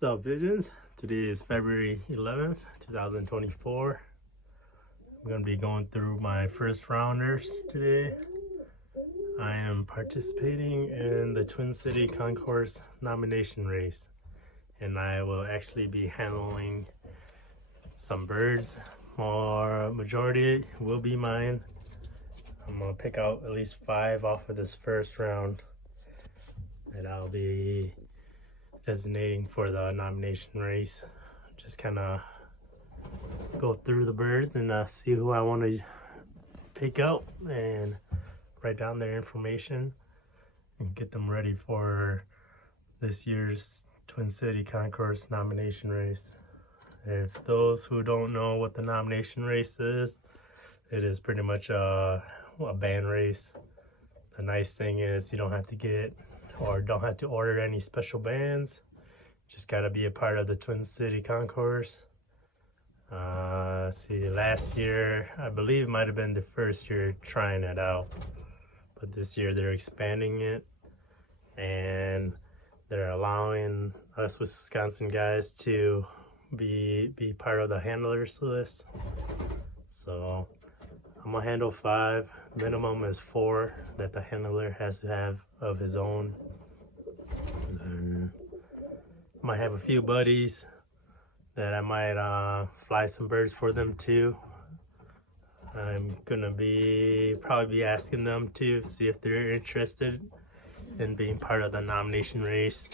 What's up, Visions? Today is February 11th, 2024. I'm going to be going through my first rounders today. I am participating in the Twin City Concourse Nomination Race, and I will actually be handling some birds. Majority will be mine. I'm going to pick out at least 5 off of this first round that I'll be designating for the nomination race. Just kind of go through the birds and see who I want to pick out and write down their information and get them ready for this year's Twin City Concourse nomination race. If those who don't know what the nomination race is, it is pretty much a band race. The nice thing is you don't have to get or don't have to order any special bands. Just got to be a part of the Twin City Concourse. See, last year, I believe it might have been the first year trying it out, but this year they're expanding it and they're allowing us Wisconsin guys to be part of the handlers list. So I'm gonna handle 5. Minimum is 4 that the handler has to have of his own. And might have a few buddies that I might fly some birds for them too. I'm gonna probably be asking them to see if they're interested in being part of the nomination race.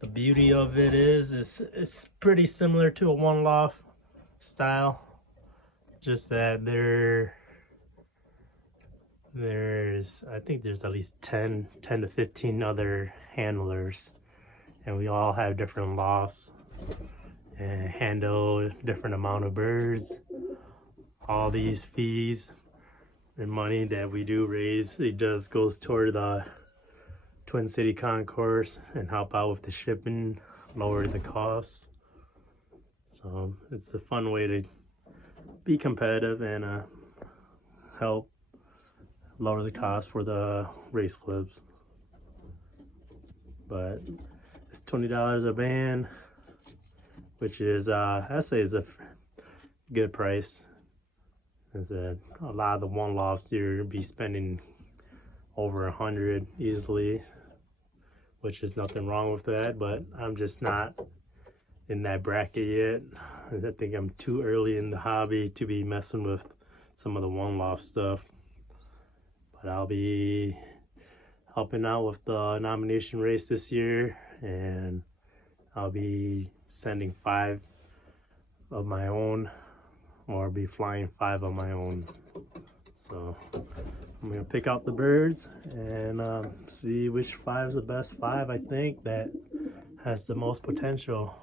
The beauty of it is it's pretty similar to a one loft style, just that I think there's at least 10 to 15 other handlers, and we all have different lofts and handle different amount of birds. All these fees and money that we do raise, it just goes toward the Twin City Concourse and help out with the shipping, lower the costs. So it's a fun way to be competitive and help lower the cost for the race clubs. But it's $20 a band, which is I say is a good price. As a lot of the one lofts you'll be spending over 100 easily, which is nothing wrong with that, but I'm just not in that bracket yet. I think I'm too early in the hobby to be messing with some of the one loft stuff. But I'll be helping out with the nomination race this year, and I'll be sending 5 of my own, or be flying 5 of my own. So I'm gonna pick out the birds and see which 5 is the best 5 I think that has the most potential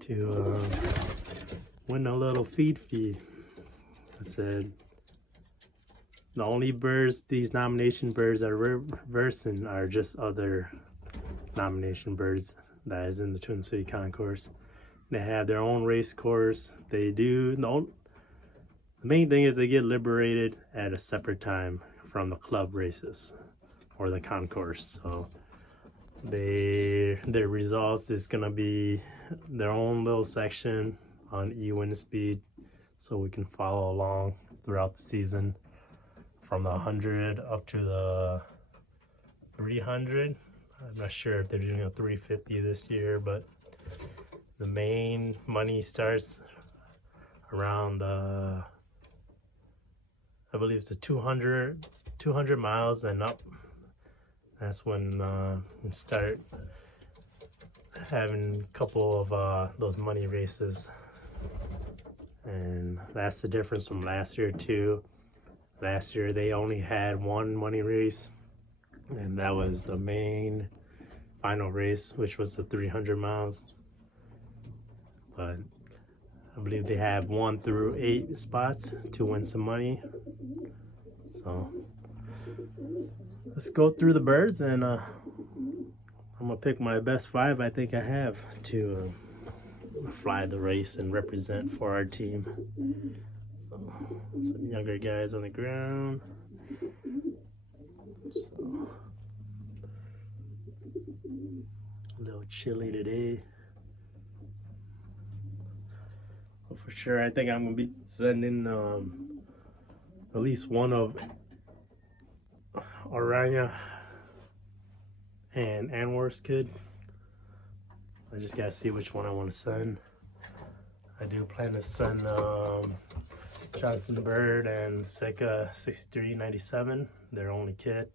to win a little feed fee. I said the only birds, these nomination birds are reversing are just other nomination birds that is in the Twin City Concourse. They have their own race course. They do, the main thing is they get liberated at a separate time from the club races or the concourse. So their results is gonna be their own little section on E-wind speed, so we can follow along throughout the season from the 100 up to the 300. I'm not sure if they're doing a 350 this year, but the main money starts around I believe it's the 200 miles and up. That's when we start having a couple of those money races, and that's the difference from last year too. Last year they only had one money race, and that was the main final race, which was the 300 miles. But I believe they have 1 through 8 spots to win some money. So let's go through the birds, and I'm gonna pick my best 5 I think I have to fly the race and represent for our team. So some younger guys on the ground. So A little chilly today. But for sure, I think I'm gonna be sending at least one of Arana and Anwar's kid. I just gotta see which one I want to send. I do plan to send Johnson Bird and Seca 6397, their only kid.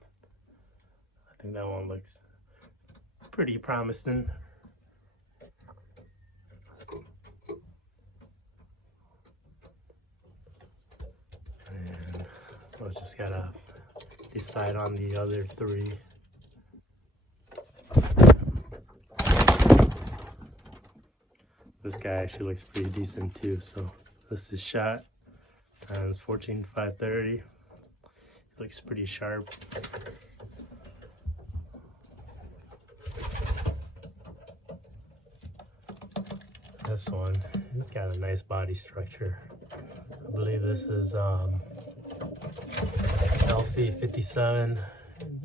I think that one looks pretty promising. And so just gotta decide on the other three. This guy actually looks pretty decent too, so this is shot times 14,530. Looks pretty sharp. This one, he's got a nice body structure. I believe this is Healthy 57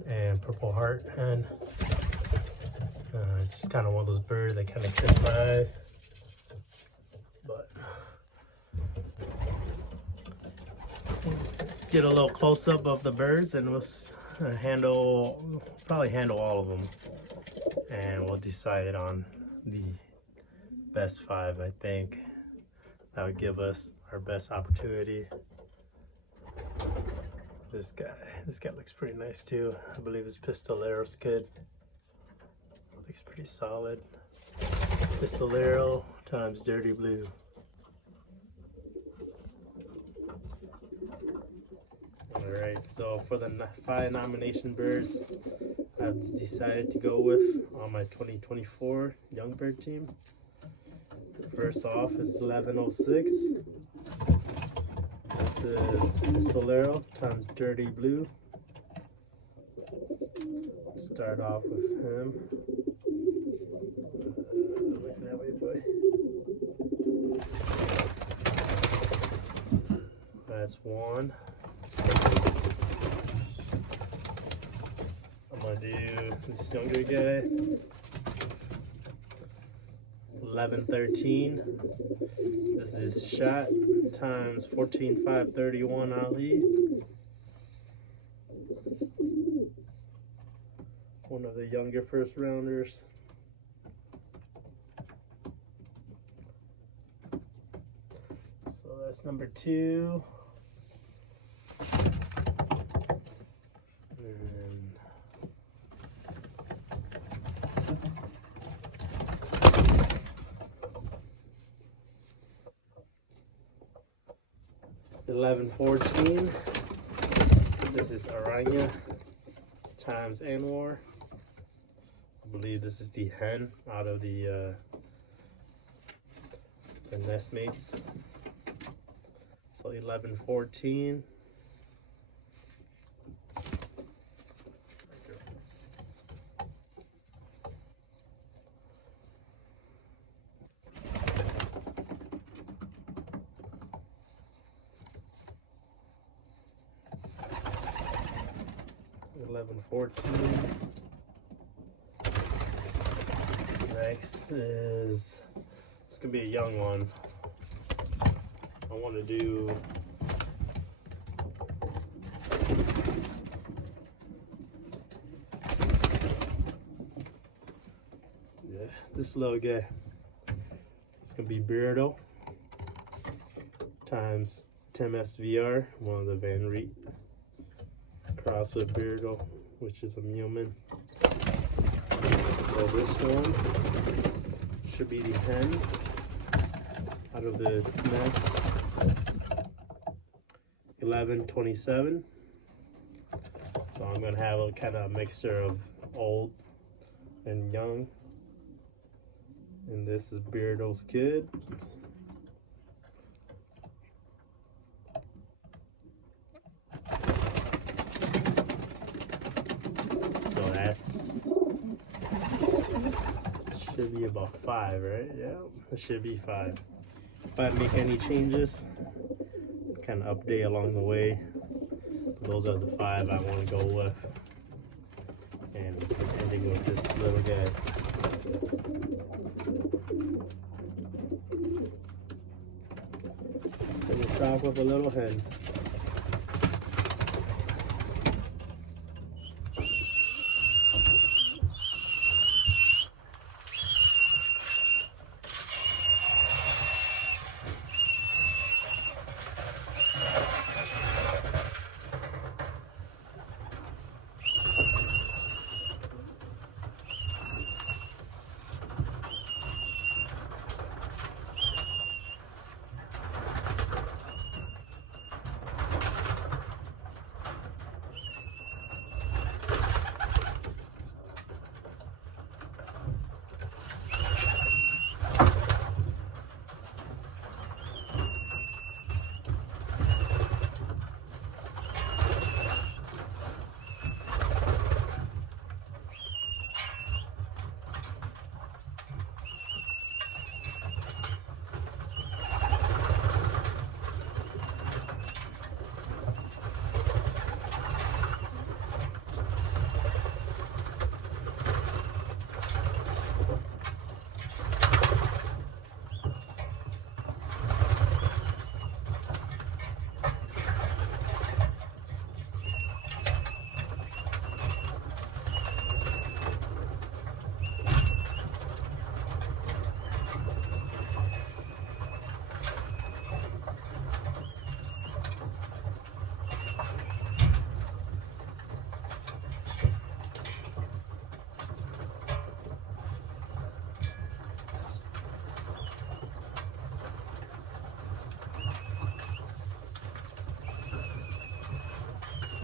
and Purple Heart hen. It's just kind of one of those birds that kind of sit by. But get a little close up of the birds and we'll probably handle all of them, and we'll decide on the best 5. I think that would give us our best opportunity. This guy looks pretty nice too. I believe it's Pistolero's kid. Looks pretty solid. Pistolero times Dirty Blue. Alright, so for the 5 nomination birds I've decided to go with on my 2024 Young Bird team. First off is 1106. This is Pistolero times Dirty Blue. Start off with him. Look that way, boy. That's one. I'm gonna do this younger guy. 1113. This is shot times 14,531 Ali. One of the younger first rounders. So that's number 2. And 1114. This is Arana times Anwar. I believe this is the hen out of the nest mates. So 1114. Next is, it's gonna be a young one. I want to do this little guy. So it's gonna be Beardo times Tim SVR, one of the Van Reet, cross with Beardo, which is a Muleman. So this one should be the hen out of the nest. 1127. So I'm gonna have a kind of mixture of old and young. And this is Beardo's kid. So that's should be about 5, right? Yeah, it should be 5. If I make any changes, kind of update along the way. Those are the 5 I want to go with, and ending with this little guy. And you stop with a little hen.